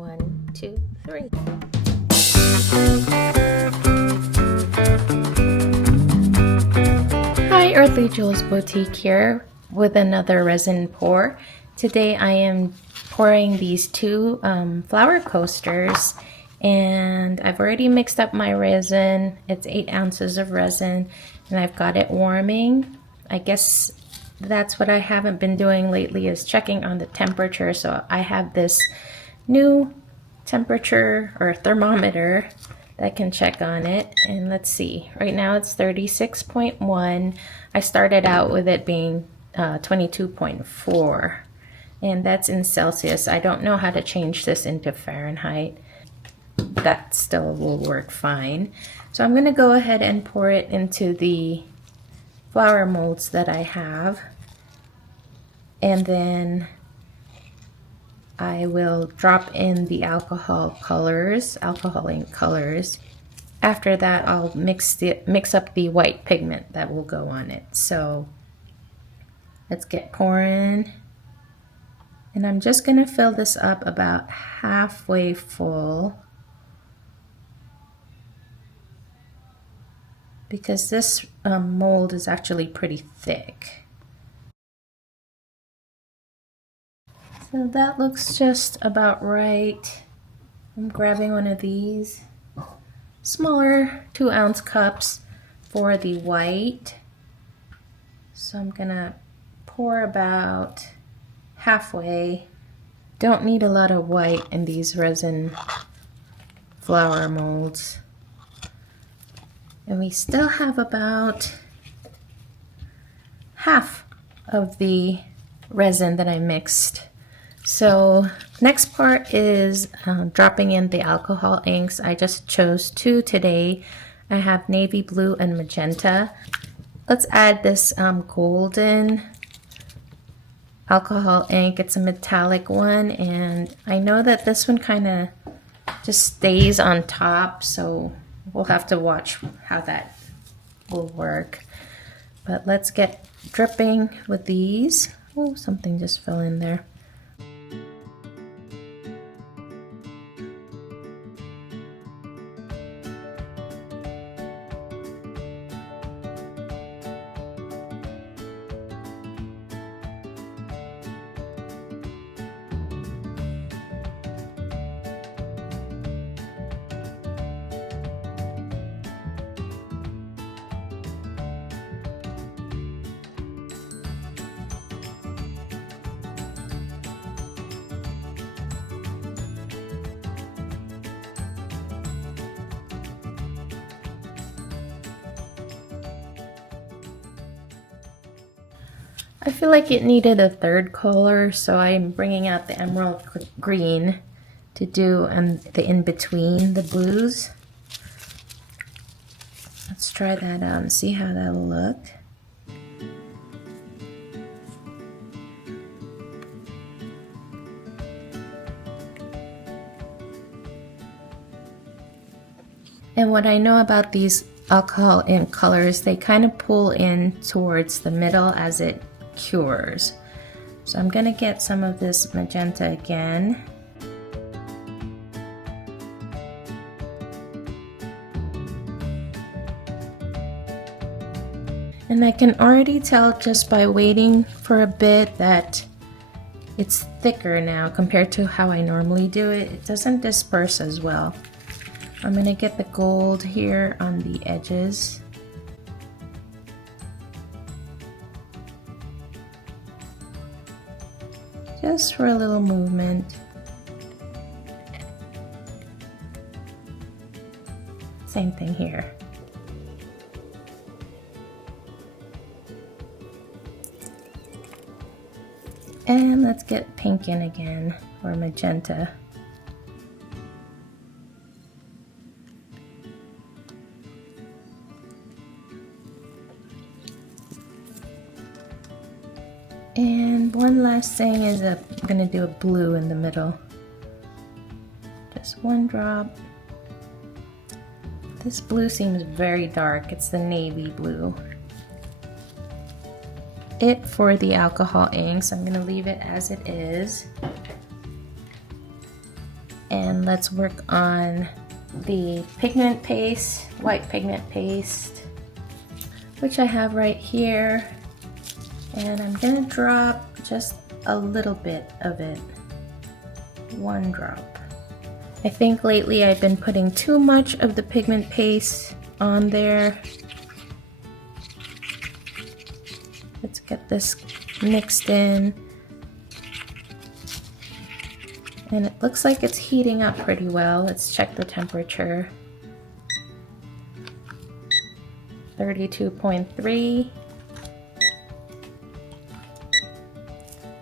1, 2, 3. Hi, Earthly Jewels Boutique here with another resin pour. Today I am pouring these two flower coasters, and I've already mixed up my resin. It's 8 ounces of resin, and I've got it warming. I guess that's what I haven't been doing lately, is checking on the temperature. So I have this new temperature or thermometer that can check on it, and let's see, right now it's 36.1. I started out with it being 22.4, and that's in Celsius. I don't know how to change this into Fahrenheit. That still will work fine. So I'm going to go ahead and pour it into the flower molds that I have, and then I will drop in the alcohol ink colors. After that, I'll mix up the white pigment that will go on it. So let's get pouring. And I'm just gonna fill this up about halfway full, because this mold is actually pretty thick. So that looks just about right. I'm grabbing one of these smaller 2-ounce cups for the white. So I'm gonna pour about halfway. Don't need a lot of white in these resin flower molds. And we still have about half of the resin that I mixed. So next part is dropping in the alcohol inks. I just chose 2 today. I have navy blue and magenta. Let's add this golden alcohol ink. It's a metallic one, and I know that this one kind of just stays on top, so we'll have to watch how that will work. But let's get dripping with these. Oh, something just fell in there. I feel like it needed a third color, so I'm bringing out the emerald green to do the in-between, the blues. Let's try that out and see how that'll look. And what I know about these alcohol ink colors, they kind of pull in towards the middle as it cures. So I'm gonna get some of this magenta again. And I can already tell just by waiting for a bit that it's thicker now compared to how I normally do it. It doesn't disperse as well. I'm gonna get the gold here on the edges. Just for a little movement. Same thing here. And let's get pink in again, or magenta. And one last thing is I'm gonna do a blue in the middle. Just one drop. This blue seems very dark. It's the navy blue. it for the alcohol inks. I'm going to leave it as it is. And let's work on the pigment paste, white pigment paste, which I have right here. And I'm gonna drop just a little bit of it, 1 drop. I think lately I've been putting too much of the pigment paste on there. Let's get this mixed in. And it looks like it's heating up pretty well. Let's check the temperature. 32.3.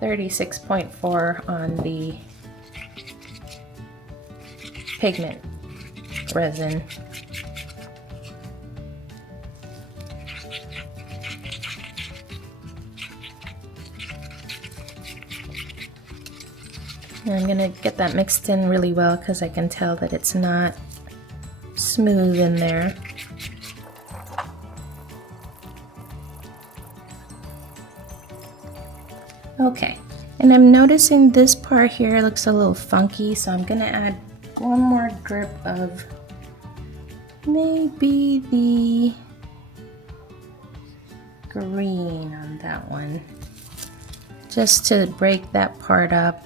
36.4 on the pigment resin. And I'm gonna get that mixed in really well because I can tell that it's not smooth in there. Okay, and I'm noticing this part here looks a little funky, so I'm gonna add 1 more drip of maybe the green on that one, just to break that part up.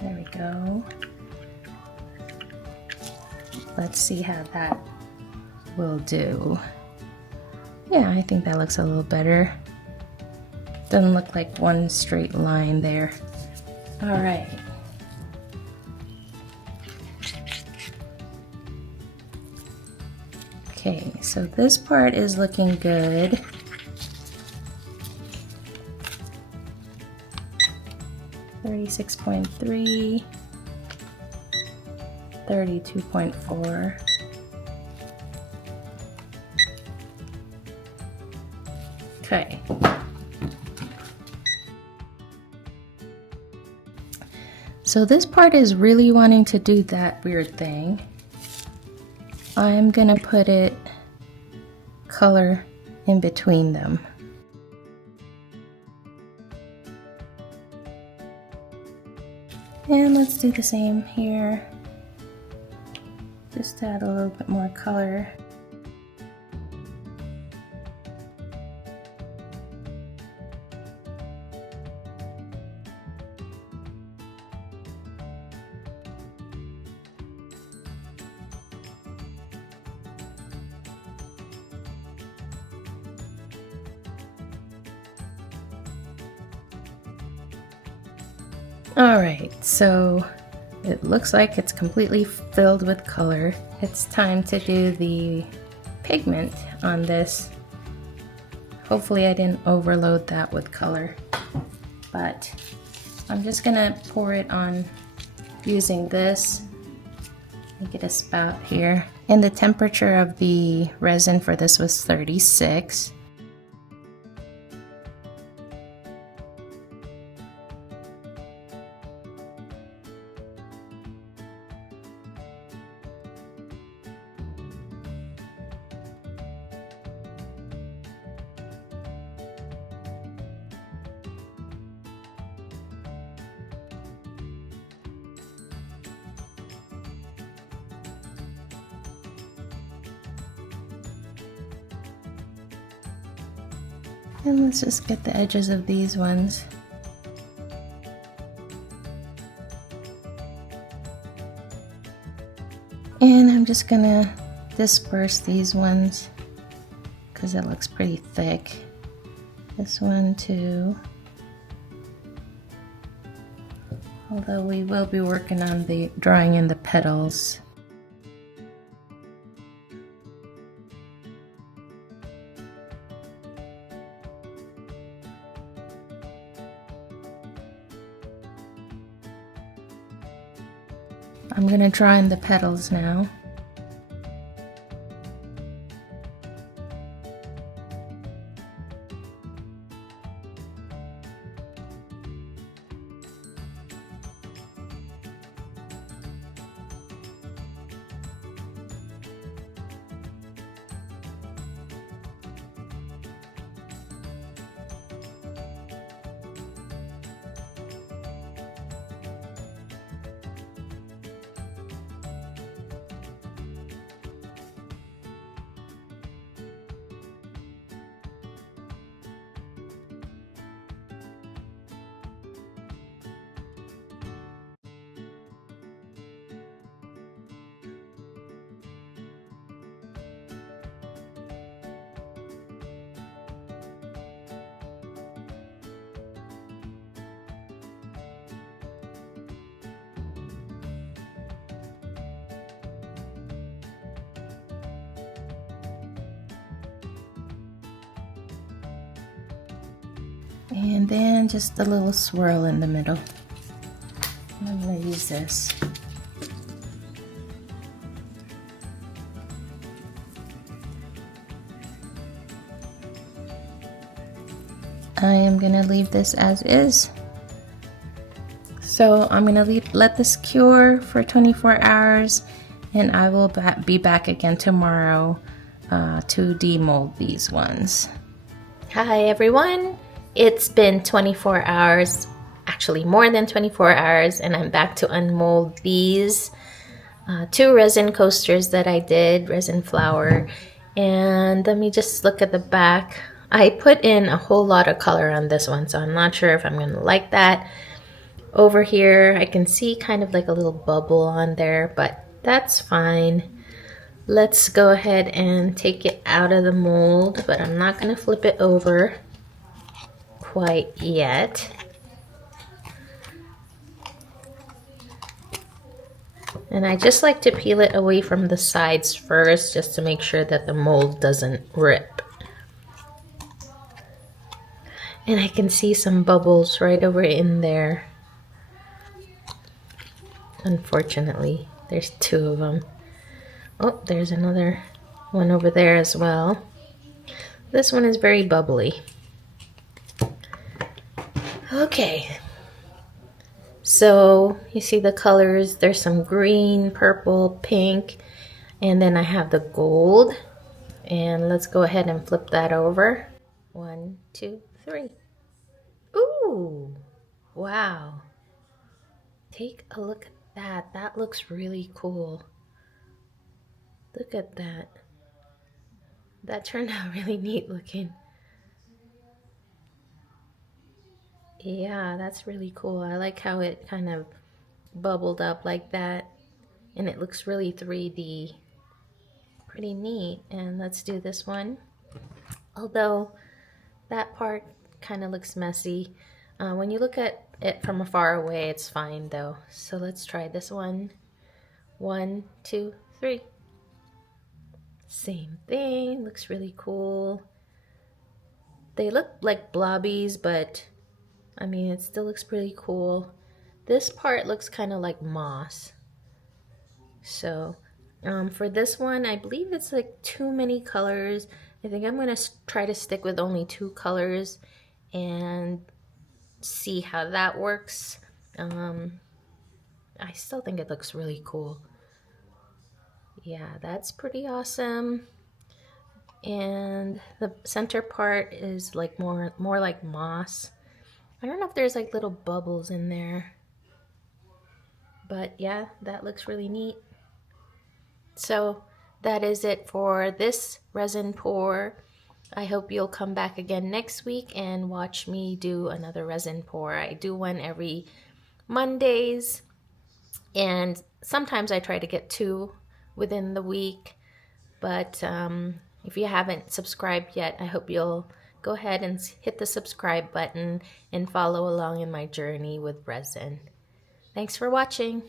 There we go. Let's see how that will do. Yeah, I think that looks a little better. Doesn't look like one straight line there. All right. Okay, so this part is looking good. $36.3, 32.4. Okay. So this part is really wanting to do that weird thing. I'm gonna put it color in between them. And let's do the same here. Just to add a little bit more color. Alright, so it looks like it's completely filled with color. It's time to do the pigment on this. Hopefully I didn't overload that with color, but I'm just gonna pour it on using this. Make it a spout here. And the temperature of the resin for this was 36. And let's just get the edges of these ones. And I'm just gonna disperse these ones because it looks pretty thick. This one too. Although we will be working on the drawing in the petals. I'm gonna draw in the petals now. And then just a little swirl in the middle. I'm gonna use this. I am gonna leave this as is. So I'm gonna let this cure for 24 hours, and I will be back again tomorrow to demold these ones. Hi everyone, it's been 24 hours, actually more than 24 hours, and I'm back to unmold these two resin coasters that I did, resin flower. And let me just look at the back. I put in a whole lot of color on this one, so I'm not sure if I'm gonna like that. Over here, I can see kind of like a little bubble on there, but that's fine. Let's go ahead and take it out of the mold, but I'm not gonna flip it over quite yet. And I just like to peel it away from the sides first, just to make sure that the mold doesn't rip. And I can see some bubbles right over in there. Unfortunately, there's two of them. Oh, there's another one over there as well. This one is very bubbly. Okay. So you see the colors, there's some green, purple, pink, and then I have the gold. And let's go ahead and flip that over. 1, 2, 3. Ooh, wow. Take a look at that. That looks really cool. Look at that. That turned out really neat looking. Yeah, that's really cool. I like how it kind of bubbled up like that, and it looks really 3D. Pretty neat. And let's do this one. Although that part kind of looks messy. When you look at it from afar away, it's fine though. So let's try this one. 1, 2, 3. Same thing. Looks really cool. They look like blobbies, but I mean, it still looks pretty cool. This part looks kind of like moss. So for this one, I believe it's like too many colors. I think I'm going to try to stick with only 2 colors and see how that works. I still think it looks really cool. Yeah, that's pretty awesome. And the center part is like more like moss. I don't know if there's like little bubbles in there, but yeah, that looks really neat. So that is it for this resin pour. I hope you'll come back again next week and watch me do another resin pour. I do one every Mondays, and sometimes I try to get 2 within the week. But if you haven't subscribed yet, I hope you'll go ahead and hit the subscribe button and follow along in my journey with resin. Thanks for watching.